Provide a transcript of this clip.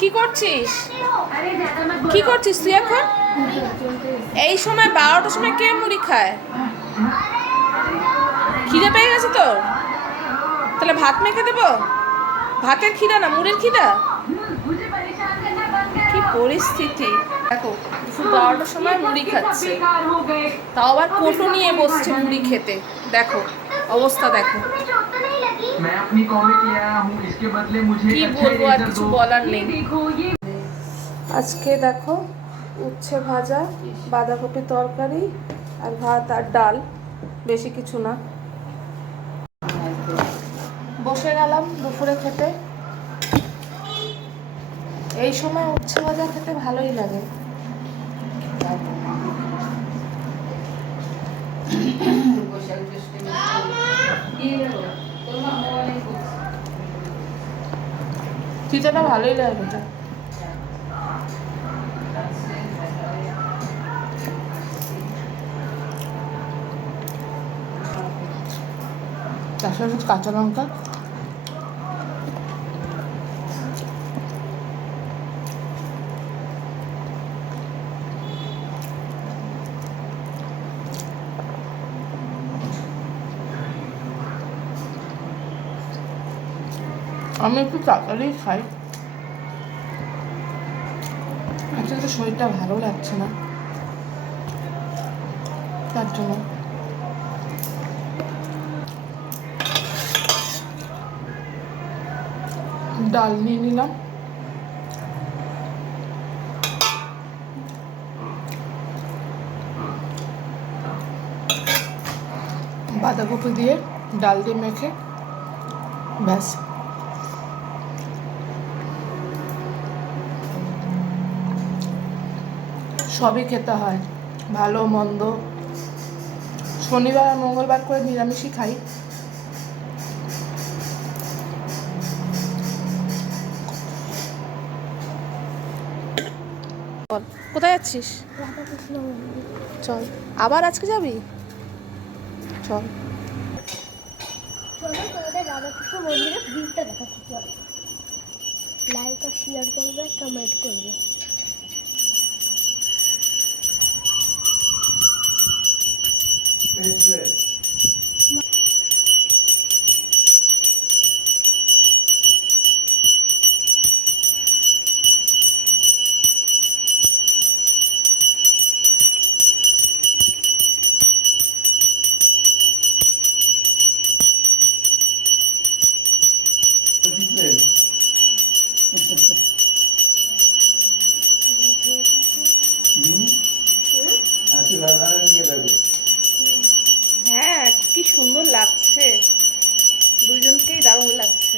কি করছিস? কি করছিস তুই এখন? এই সময় 12টার সময় কে মুড়ি খায়? খিদে পেয়ে গেছে তোর? তাহলে ভাত মেখে দেবো? ভাতের খিদা না মুড়ির খিদা? কি পরিস্থিতি দেখো, দুপুর 12টার সময় মুড়ি খাচ্ছে, তাও আবার কোটো নিয়ে বসছে মুড়ি খেতে। দেখো অবস্থা দেখো। কি বলবো, আর কিছু বলার নেই। আজকে দেখো উচ্ছে ভাজা, বাঁধাকপি তরকারি আর ভাত আর ডাল, বেশি কিছু না। বসে গেলাম দুপুরে খেতে। এই সময় উচ্ছে ভাজা খেতে ভালোই লাগে। খিদেটা ভালোই লাগে খেতে। তার সাথে কাঁচা লঙ্কা, আমি একটু তাড়াতাড়ি খাই। আজকে তো শরীরটা ভালো লাগছে না, তার জন্য। ডাল নিয়ে নিলাম, বাঁধাকপি দিয়ে ডাল দিয়ে মেখে ব্যাস। সবই খেতে হয়, ভালো মন্দ। শনিবার আর মঙ্গলবার করে নিরামিষই খাই। কোথায় যাচ্ছিস? চল, আবার আজকে যাবি? চল। রাধাকৃষ্ণ মন্দিরের ভিউটা দেখাচ্ছি, চল। লাইক আর শেয়ার করবে, কমেন্ট করবে। হ্যাঁ, কি সুন্দর লাগছে, দুজনকেই দারুণ লাগছে।